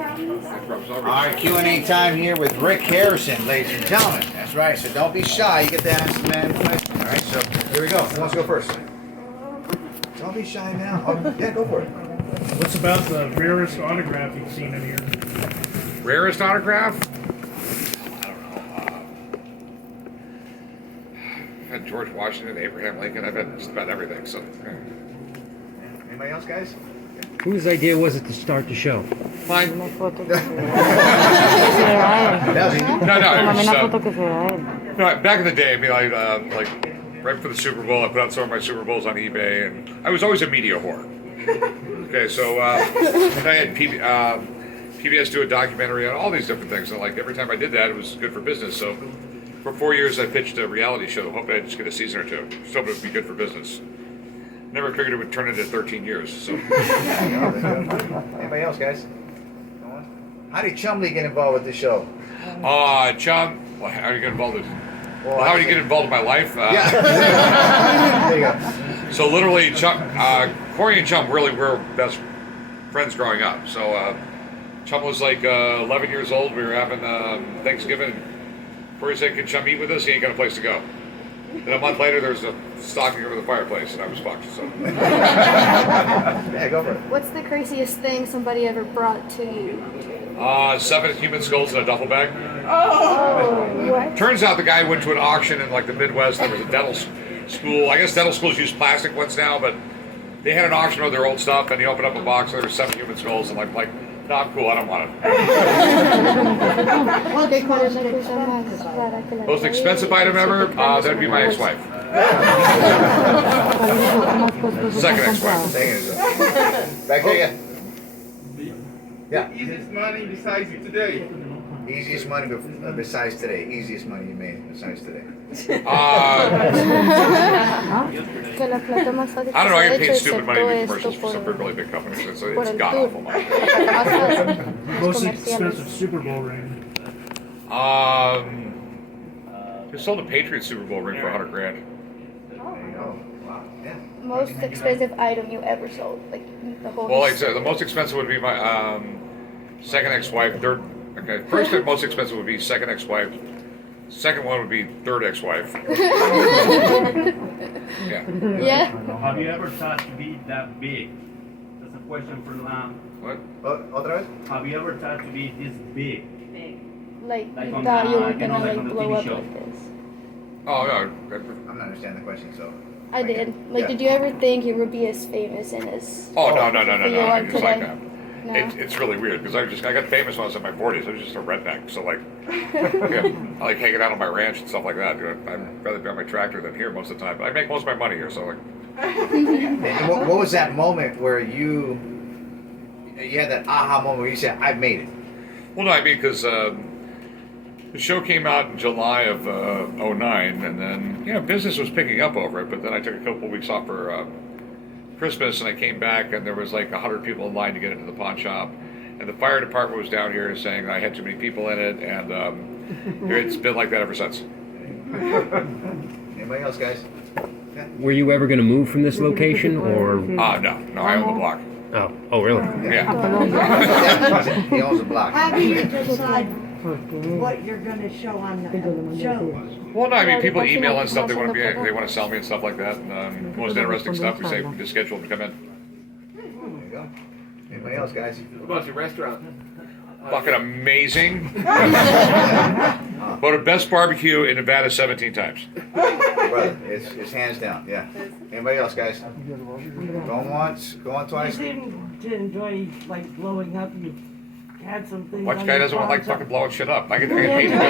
All right, Q&A time here with Rick Harrison, ladies and gentlemen. That's right, so don't be shy. You get to ask the man a question. All right, so here we go. Who wants to go first? Don't be shy now. Oh, yeah, go for it. What's about the rarest autograph you've seen in here? Rarest autograph? I don't know. I've had George Washington, Abraham Lincoln. I've had just about everything. So. Anybody else, guys? Whose idea was it to start the show? Mine. No, No, it was, back in the day, I mean, like right before the Super Bowl, I put out some of my Super Bowls on eBay, and I was always a media whore. Okay, so and I had PBS do a documentary on all these different things, and like every time I did that, it was good for business. So for 4 years, I pitched a reality show, hoping I'd just get a season or two. Just hoping it would be good for business. Never figured it would turn into 13 years. So. Anybody else, guys? How did CHUMLEE get involved with the show? Chum, well, how do you get involved with? Well, how do you get involved in my life? Yeah. There you go. So literally, Corey and Chum really were best friends growing up. So Chum was like 11 years old. We were having Thanksgiving. Corey said, "Can Chum eat with us? He ain't got a place to go." Then a month later, there was a stocking over the fireplace, and I was fucked. So. Yeah, go for it. What's the craziest thing somebody ever brought to you? 7 human skulls in a duffel bag. Oh, what? Turns out the guy went to an auction in like the Midwest. There was a dental school. I guess dental schools use plastic ones now, but they had an auction of their old stuff, and he opened up a box. And there were 7 human skulls, and like, no, I'm cool. I don't want it. Most expensive item ever? That'd be my ex-wife. Second ex-wife. Back there, yeah. The easiest money besides today. Easiest money besides today. Easiest money you made besides today. I don't know. I get paid stupid money to do commercials for some really big companies. It's god-awful money. Most expensive Super Bowl ring. Just sold a Patriots Super Bowl ring for $100,000. There you go. Wow. Yeah. Most expensive item you ever sold, like the whole. Well, like I said, the most expensive would be my second ex-wife. Third, okay. First and most expensive would be second ex-wife. Second one would be third ex-wife. Yeah. Yeah. Have you ever thought to be that big? That's a question for Lam. What? Otra vez? Have you ever thought to be this big? Like Like you on thought you the- were you know, gonna like like on the blow TV up show. like this. Oh no. I'm not understanding the question, so. I did. Like, did you ever think you would be as famous and as? Oh no. you I are just like today? that. No. It's really weird because I got famous when I was in my 40s. I was just a redneck, so like, yeah, I like hanging out on my ranch and stuff like that. I'd rather be on my tractor than here most of the time. But I make most of my money here, so like. And what was that moment where you had that aha moment where you said, "I've made it"? Well, no, I mean because the show came out in July of '09, and then business was picking up over it. But then I took a couple of weeks off for Christmas, and I came back, and there was like 100 people in line to get into the pawn shop, and the fire department was down here saying I had too many people in it, and it's been like that ever since. Anybody else, guys? Yeah. Were you ever going to move from this location, or? No, I own the block. Oh, really? Yeah. He owns a block. How do you decide what you're going to show on the show? Well, no, I mean people email and stuff. They want to sell me and stuff like that. And most interesting stuff, we say we just schedule them to come in. There you go. Anybody else, guys? What about your restaurant? Fucking amazing. Voted best barbecue in Nevada 17 times. Brother, it's hands down. Yeah. Anybody else, guys? Going once, going You twice. seem to enjoy like blowing up. You had some things. Which on guy your doesn't want like farm, fucking blowing shit up? I get paid to do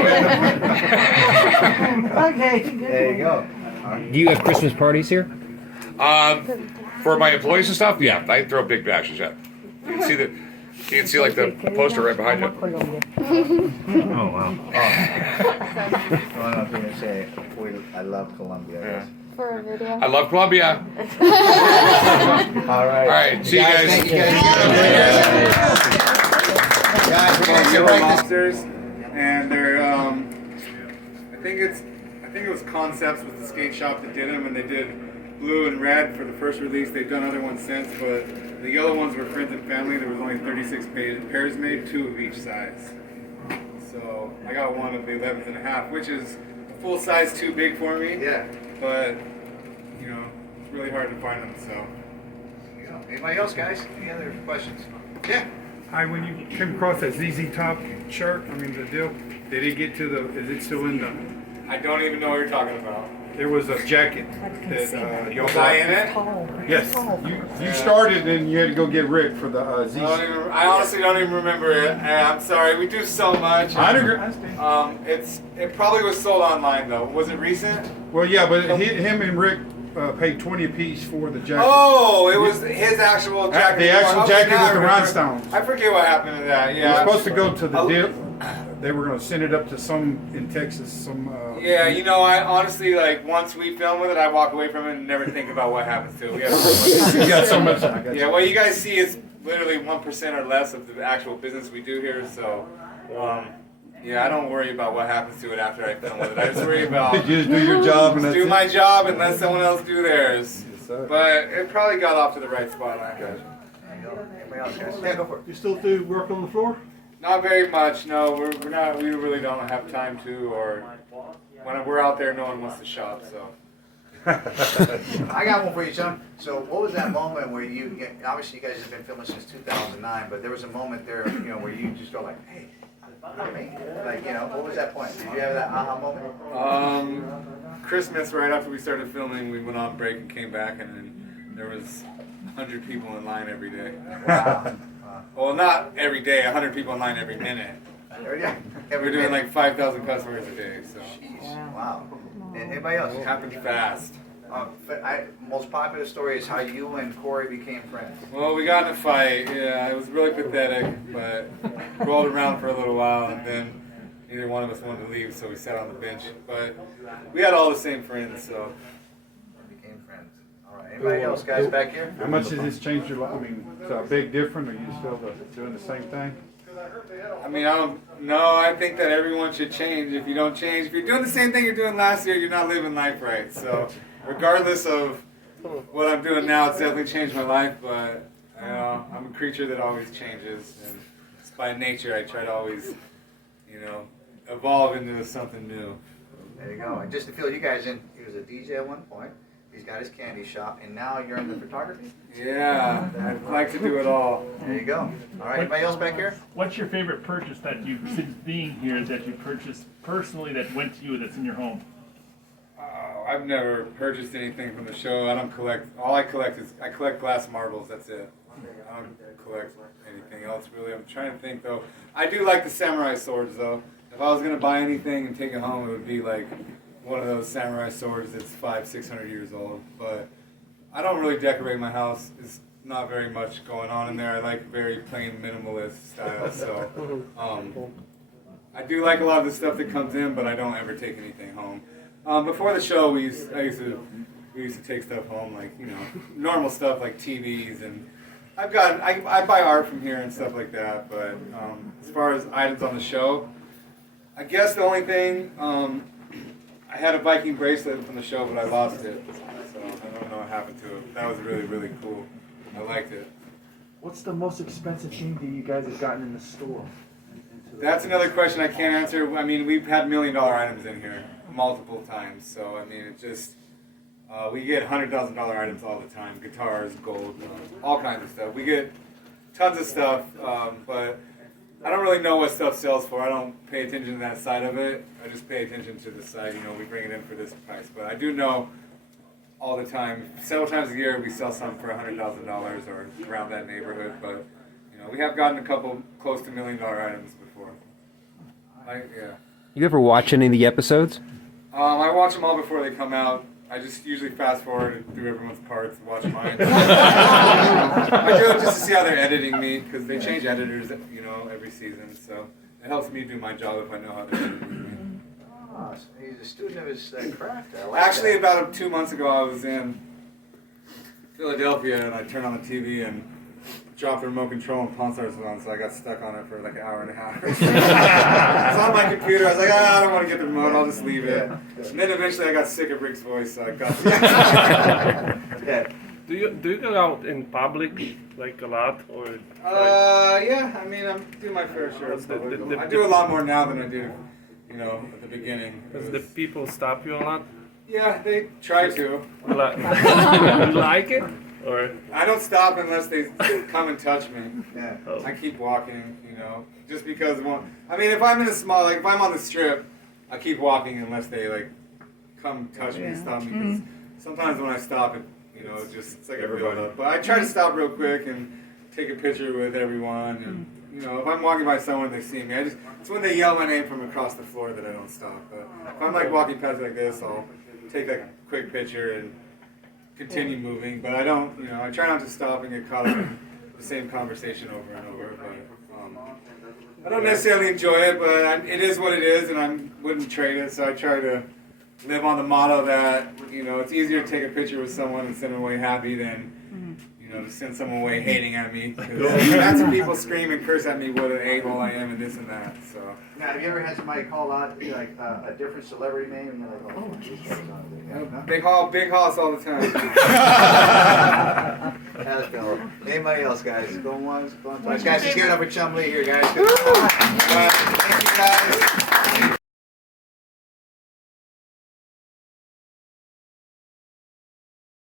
it. Okay. There you go. All right. Do you have Christmas parties here? For my employees and stuff, yeah, I throw big bashes. Yeah, you can see like the poster right behind you. Oh, wow. I don't know if you're gonna say, I love Colombia. Yeah. For a video. I love Colombia. All right. All right, see you guys. Thank you guys. Guys, we're gonna get right this. Monsters, and they're I think it was Concepts with the skate shop that did them, and they did blue and red for the first release. They've done other ones since, but the yellow ones were friends and family. There was only 36 pairs made, 2 of each size. So I got one of the 11s and a half, which is a full size too big for me. Yeah. But you know, it's really hard to find them. So. There you go. Anybody else, guys? Any other questions? Yeah. Hi, when you came across that ZZ Top shirt, I mean the deal, did it get to the, is it still in the, I don't even know what you're talking about. there was a jacket that y'all Was bought. I in it? Tall. Yes, Tall. you started and you had to go get Rick for the ZZ. I honestly don't even remember it. I'm sorry. We do so much. I understand. It probably was sold online though. Was it recent? Well, yeah, but him and Rick paid 20 apiece for the jacket. Oh, it was his actual jacket. The actual Okay, jacket now with the I remember. rhinestones. I forget what happened to that. It Yeah. was supposed to go to the deal. They were going to send it up to some in Texas. Some. Yeah, you know, I honestly like once we film with it, I walk away from it and never think about what happens to it. We have so much. You got so much. I got Yeah, you. what you guys see is literally 1% or less of the actual business we do here. So, yeah, I don't worry about what happens to it after I film with it. I just worry about You just do your job and that's do it. my job and let someone else do theirs. Yes, sir. But it probably got off to the right spot. There you go. Anybody else, guys? Yeah, go for it. You still do work on the floor? Not very much. No, we're not. We really don't have time to, or when we're out there, no one wants to shop. So. I got one for you, Chum. So what was that moment where obviously you guys have been filming since 2009, but there was a moment there, where you just go like, hey, look at me. Like, what was that point? Did you have that aha moment? Christmas, right after we started filming, we went on break and came back, and then there was 100 people in line every day. Wow. Well, not every day, 100 people in line every minute. Yeah. We're doing like 5,000 customers a day, so Jeez. Wow. And anybody else? it happened fast. Most popular story is how you and Corey became friends. Well, we got in a fight. Yeah, it was really pathetic, but rolled around for a little while, and then neither one of us wanted to leave, so we sat on the bench. But we had all the same friends, so. Became friends. All right. Anybody else, guys, back here? How much has this changed your life? I mean, it's a big difference. Are you still doing the same thing? I mean, I think that everyone should change. If you don't change, if you're doing the same thing you're doing last year, you're not living life right. So, regardless of what I'm doing now, it's definitely changed my life. But I'm a creature that always changes, and it's by nature. I try to always, evolve into something new. There you go. And just to fill you guys in, he was a DJ at one point. He's got his candy shop, and now you're into photography? Yeah, I'd like to do it all. There you go. All right, anybody else back here? What's your favorite purchase that you, since being here, that you purchased personally that went to you that's in your home? I've never purchased anything from the show. I don't collect. All I collect glass marbles. That's it. I don't collect anything else really. I'm trying to think though. I do like the samurai swords though. If I was gonna buy anything and take it home, it would be like one of those samurai swords that's 500-600 years old. But I don't really decorate my house. There's not very much going on in there. I like very plain minimalist style. So I do like a lot of the stuff that comes in, but I don't ever take anything home. Before the show, we used to take stuff home, like normal stuff like TVs, and I buy art from here and stuff like that. But as far as items on the show, I guess the only thing I had a Viking bracelet from the show, but I lost it, so I don't know what happened to it. That was really really cool. I liked it. What's the most expensive thing that you guys have gotten in the store? That's another question I can't answer. I mean, we've had $1 million items in here multiple times, so I mean, it just we get $100,000 items all the time. Guitars, gold, all kinds of stuff. We get tons of stuff, but I don't really know what stuff sells for. I don't pay attention to that side of it. I just pay attention to the side. We bring it in for this price, but I do know all the time. Several times a year, we sell some for $100,000 or around that neighborhood, but. We have gotten a couple close to $1 million items before. Yeah. You ever watch any of the episodes? I watch them all before they come out. I just usually fast forward through everyone's parts and watch mine. I do it just to see how they're editing me, because they change editors, every season. So it helps me do my job if I know how they're editing me. Oh, so he's a student of his craft. I like Actually, that. about 2 months ago, I was in Philadelphia, and I turned on the TV and dropped the remote control and Pawn Stars was on, so I got stuck on it for like an hour and a half. It's on my computer. I was like, I don't want to get the remote. I'll just leave it. And then eventually I got sick of Rick's voice, so I got. Yeah. Do you go out in public like a lot or? Yeah. I mean, I'm doing my fair share of stuff. I do a lot more now than I did, you know, at the beginning. Does the people stop you a lot? Yeah, they try to. You like it or? I don't stop unless they come and touch me. Yeah. Oh. I keep walking, you know, just because. I mean, if I'm in a small, like if I'm on the strip, I keep walking unless they like come touch me and stop me. Because sometimes when I stop, you know, it's like a build up. But I try to stop real quick and take a picture with everyone. And you know, if I'm walking by someone, they see me. It's when they yell my name from across the floor that I don't stop. But if I'm like walking past like this, I'll take a quick picture and continue moving. But I don't, you know, I try not to stop and get caught up in the same conversation over and over. But I don't necessarily enjoy it, but it is what it is, and I wouldn't trade it. So I try to live on the motto that, you know, it's easier to take a picture with someone and send them away happy than, you know, to send someone away hating at me. That's when people scream and curse at me what an a-hole I am and this and that. So. Now, have you ever had somebody call out like a different celebrity name and you're like, oh, geez, no? Big Hoss all the time. That's cool. Anybody else, guys? Going once, going twice. Guys, just give it up for CHUMLEE here, guys. Thank you, guys.